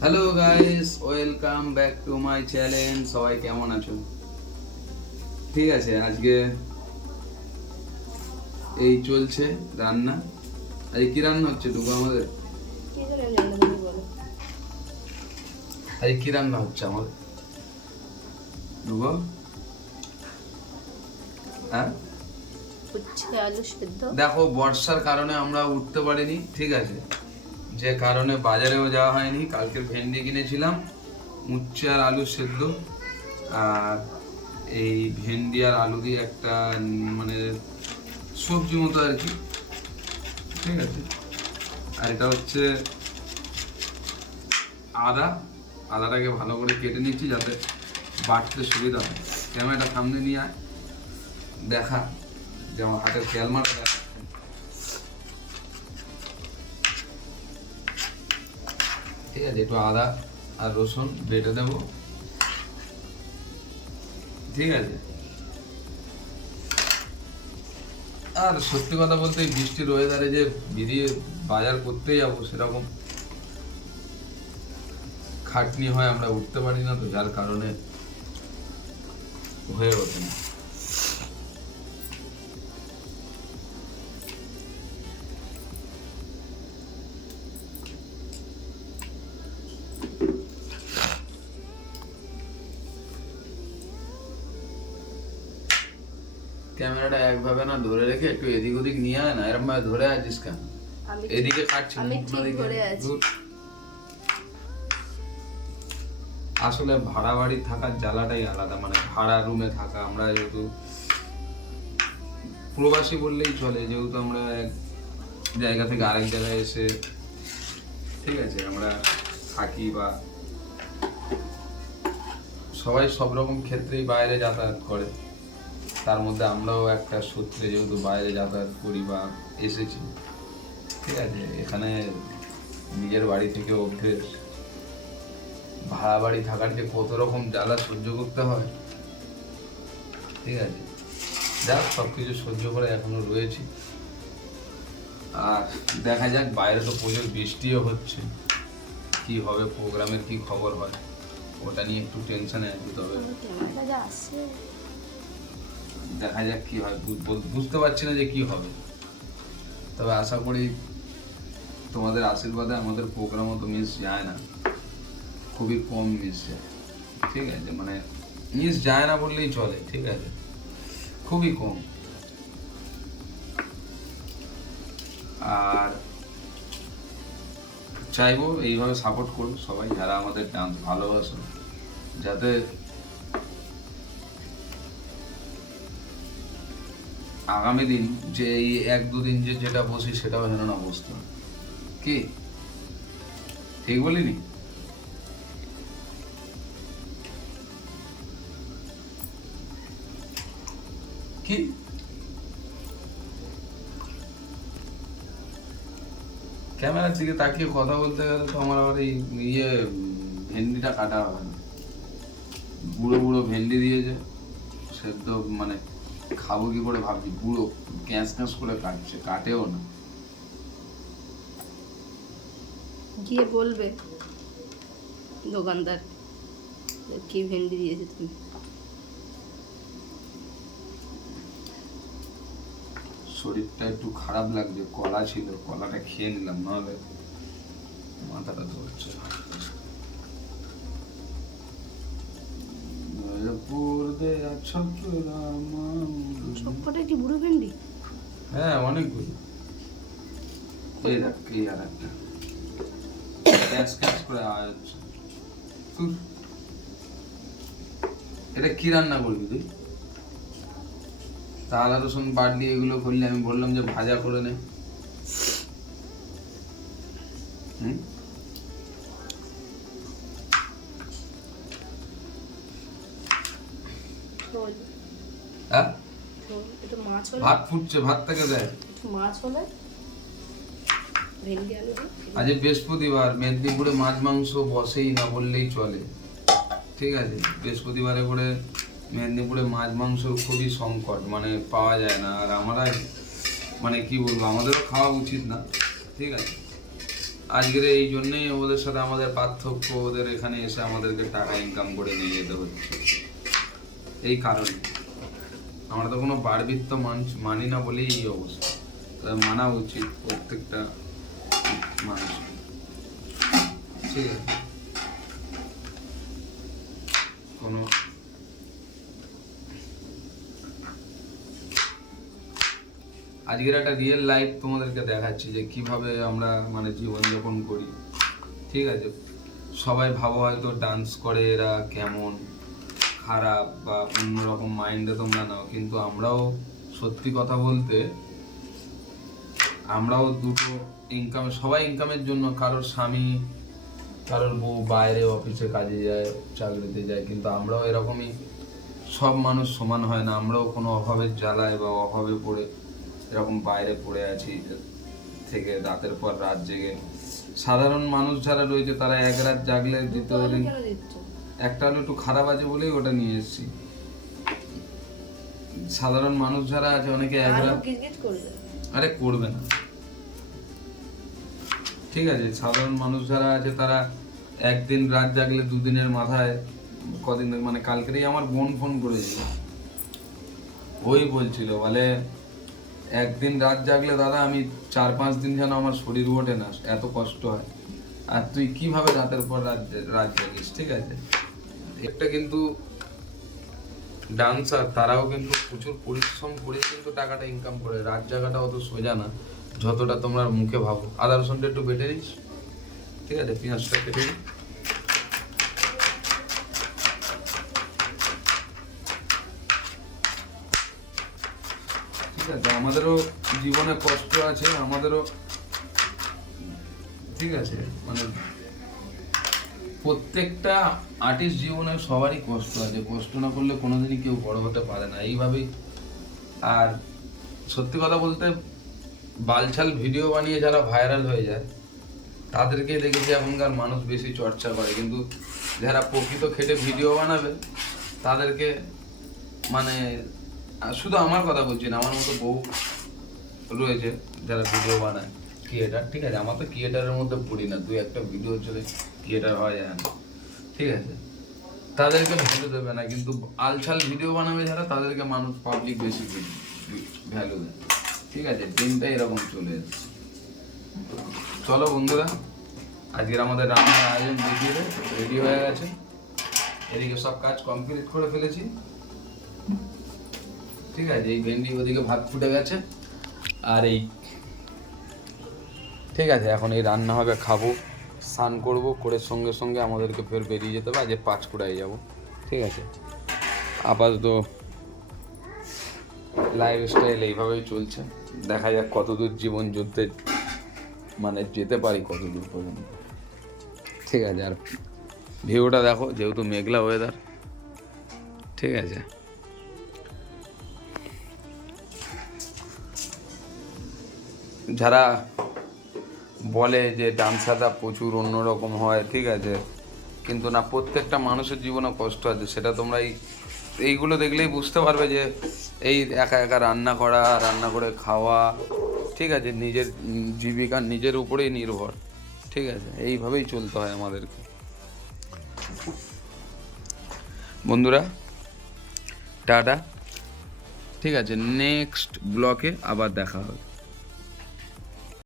Hello guys welcome back to my channel সবাই কেমন আছো? ঠিক আছে আজকে এই চলছে রান্না। আজকে কি রান্না হচ্ছে টুকু আমাদের? আজকে কি রান্না হচ্ছে আমাদের? টুকু? হ্যাঁ? দেখো বর্ষার কারণে আমরা উঠতে পারিনি ঠিক আছে। যে কারণে বাজারেও যাওয়া হয়নি। কালকের ভেন্ডি কিনেছিলাম উচ্ছে আর আলু সেদ্ধ। আর এই ভেন্ডি আর আলু দিয়ে একটা মানে সবজি মতো আর কি। ঠিক আছে? আর এটা হচ্ছে আদা। আদাটাকে ভালো করে কেটে নিচ্ছি যাতে বাটতে সুবিধা হয়। ক্যামেরাটা সামনে নিয়ে আয়। দেখা। যে আমার হাতের ক্যালমাটা দেখা। ঠিক আছে, একটু আদা আর রসুন বেটে দেবো। ঠিক আছে? আর সত্যি কথা বলতে বৃষ্টির ওয়েদারে যে বেরিয়ে বাজার করতে যাব সেরকম খাটনি হয়, আমরা উঠতে পারি না তো, যার কারণে হয়ে ওঠে না। ক্যামেরাটা একভাবে না ধরে রেখে একটু এদিক ওদিক নিয়ে আয় না এরকম ভাবে ধরে আছিস কেন? এদিকে কাটছি আমি ঠিক ধরে আছি। আসলে ভাড়া বাড়ি থাকার জ্বালাটাই আলাদা মানে ভাড়া রুমে থাকা আমরা যেহেতু প্রবাসী বললেই চলে যেহেতু আমরা এক জায়গা থেকে আরেক জায়গায় এসে ঠিক আছে আমরা থাকি বা সবাই সব রকম ক্ষেত্রেই বাইরে যাতায়াত করে। তার মধ্যে আমরাও একটা সূত্রে যেহেতু বাইরে যাতায়াত করি বা এসেছি, ঠিক আছে? এখানে নিজের বাড়ি থেকে অভ্যেস। ভাড়া বাড়ি থাকার যে কত রকম জ্বালা সহ্য করতে হয়, ঠিক আছে? যাক সব কিছু সহ্য করে এখনও রয়েছি। আর দেখা যাক, বাইরে তো প্রচুর বৃষ্টিও হচ্ছে। কি হবে, প্রোগ্রামের কি খবর হয়? ওটা নিয়ে একটু টেনশনে আছি তবে। দেখা যাক কি হয়। বুঝতে পারছি না যে কি হবে। তবে আশা করি তোমাদের আশীর্বাদে আমাদের প্রোগ্রামও তো মিস যায় না। খুবই কম মিস যায়। ঠিক আছে? মানে মিস যায় না বললেই চলে, ঠিক আছে? খুবই কম। আর চাইব এইভাবে সাপোর্ট করো সবাই, যারা আমাদের ডান্স ভালোবাসো, যাতে আগামী দিন যে এই এক দুদিন যে যেটা বসি সেটাও যেন না বসতে। কি? ঠিক বলিনি? কি? ক্যামেরার দিকে তাকিয়ে কথা বলতে গেলে তো আমার আবার এই ইয়ে ভেন্ডিটা কাটা হবে না। বুড়ো বুড়ো ভেন্ডি দিয়েছে সেদ্ধ মানে খাব কি করে ভাবছি? বুড়ো ক্যাঁচ ক্যাঁচ করে কাটছে কাটেও না। গিয়ে বলবে দোকানদার কি ভেন্ডি দিয়েছে তুমি। শরীরটা একটু খারাপ লাগছে কলা ছিল কলাটা খেয়ে নিলাম নাহলে মাথাটা ধরছে নয়পুর সবকটা কি বুড়ো ভেন্ডি? হ্যাঁ অনেকগুলো। এই দেখ এই আর একটা। ক্যাচ ক্যাচ করে আওয়াজ হচ্ছে। এটা কি রান্না করবি তুই? তা আদা রসুন বাটলি এগুলো করলে আমি বললাম যে ভাজা করে নে। হুম? হ্যাঁ? ভাত ফুটছে ভাত থেকে দেয় মাছ হলে। আজ বৃহস্পতিবার মেদিনীপুরে মাছ মাংস বসেই না বললেই চলে। ঠিক আছে? বৃহস্পতিবারে করে মেদিনীপুরে মাছ মাংসর খুবই সংকট মানে পাওয়া যায় না। আর আমরা মানে কি বলব আমাদেরও খাওয়া উচিত না। ঠিক আছে? আজকের এই জন্যই ওদের সাথে আমাদের পার্থক্য ওদের এখানে এসে আমাদেরকে টাকা ইনকাম করে নিয়ে যেতে হচ্ছে। এই কারণে। আমরা তো কোনো বারবিত্ত মানুষ, মানি না বলেই এই অবস্থা। মানা উচিত প্রত্যেকটা মানুষ ঠিক আছে? কোনো আজকের একটা রিয়েল লাইফ তোমাদেরকে দেখাচ্ছি যে কীভাবে আমরা মানে জীবনযাপন করি। ঠিক আছে? সবাই ভাবো হয়তো ডান্স করে এরা কেমন। খারাপ বা অন্যরকম মাইন্ডে তোমরা নাও কিন্তু আমরাও সত্যি কথা বলতে আমরাও দুটো ইনকাম সবাই ইনকামের জন্য কারোর স্বামী কারোর বউ বাইরে অফিসে কাজে যায় চাকরিতে যায় কিন্তু আমরাও এরকমই সব মানুষ সমান হয় না আমরাও কোনো অভাবের জ্বালায় বা অভাবে পড়ে এরকম বাইরে পড়ে আছি থেকে রাতের পর রাত জেগে। সাধারণ মানুষ যারা রয়েছে তারা এক রাত জাগলে দ্বিতীয় দিন একটা হলো একটু খারাপ আছে বলেই ওটা নিয়ে এসেছি। সাধারণ মানুষ যারা আছে অনেকে আরে করবে? না। ঠিক আছে সাধারণ মানুষ যারা আছে তারা একদিন রাত জাগলে দুদিনের মাথায় কদিন মানে কালকেরই আমার বোন ফোন করেছিল। ওই বলছিল বলে একদিন রাত জাগলে দাদা আমি চার পাঁচ দিন যেন আমার শরীর ওঠে না এত কষ্ট হয়। আর তুই কীভাবে রাতের পর রাত রাত জাগিস? ঠিক আছে। একটা কিন্তু ডান্সার তারাও কিন্তু প্রচুর পরিশ্রম করে কিন্তু টাকাটা ইনকাম করে। রাত জায়গাটা অত সোজা না, যতটা তোমরা মুখে ভাবো। আদা রসুনটা একটু বেটে দিস ঠিক আছে, পেঁয়াজটা কেটে দিই ঠিক আছে, আমাদেরও জীবনে কষ্ট আছে, আমাদেরও ঠিক আছে মানে প্রত্যেকটা আর্টিস্ট জীবনে সবারই কষ্ট আছে। কষ্ট না করলে কোনোদিনই কেউ বড় হতে পারে না। এইভাবেই আর সত্যি কথা বলতে, বালছাল ভিডিও বানিয়ে যারা ভাইরাল হয়ে যায় তাদেরকে দেখেছি এখনকার মানুষ বেশি চর্চা করে। কিন্তু যারা প্রকৃত খেটে ভিডিও বানাবে, তাদেরকে মানে শুধু আমার কথা বলছি না, আমার মতো বহু রয়েছে যারা ভিডিও বানায়। ক্রিয়েটার ঠিক আছে? আমার তো ক্রিয়েটারের মধ্যে পড়ি না, দুই একটা ভিডিও চলে ক্রিয়েটার হওয়া যায় না ঠিক আছে? তাদেরকে ভ্যালু দেবে না, কিন্তু আলছাল ভিডিও বানাবে যারা, তাদেরকে মানুষ পাবলিক বেশি ভ্যালু দেয়, ঠিক আছে? দিনটা এরকম চলে এসেছে চলো বন্ধুরা, আজকের আমাদের রান্নার আয়োজন দেখিয়ে রেডি হয়ে গেছে। এদিকে সব কাজ কমপ্লিট করে ফেলেছি। ঠিক আছে? এই ভেন্ডি ওদিকে ভাত ফুটে গেছে, আর এই ঠিক আছে, এখন এই রান্না হবে, খাব, স্নান করব, করে সঙ্গে সঙ্গে আমাদেরকে ফের বেরিয়ে যেতে হবে আজকে পাঁচকুড়ায় যাব, ঠিক আছে? আপাতত লাইফ স্টাইল এইভাবেই চলছে, দেখা যাক কতদূর জীবন যুদ্ধে মানে যেতে পারি কতদূর পর্যন্ত। ঠিক আছে, আর ভিউটা দেখো, যেহেতু মেঘলা ওয়েদার ঠিক আছে? যারা বলে যে ডান্সাররা প্রচুর অন্যরকম হয়, ঠিক আছে? কিন্তু না, প্রত্যেকটা মানুষের জীবনে কষ্ট আছে। সেটা তোমরা এই, এইগুলো দেখলেই বুঝতে পারবে যে এই একা একা রান্না করা, রান্না করে খাওয়া, ঠিক আছে? নিজের জীবিকা নিজের উপরেই নির্ভর, ঠিক আছে? এইভাবেই চলতে হয় আমাদেরকে। বন্ধুরা, টাটা। ঠিক আছে, নেক্সট ব্লকে আবার দেখা হবে।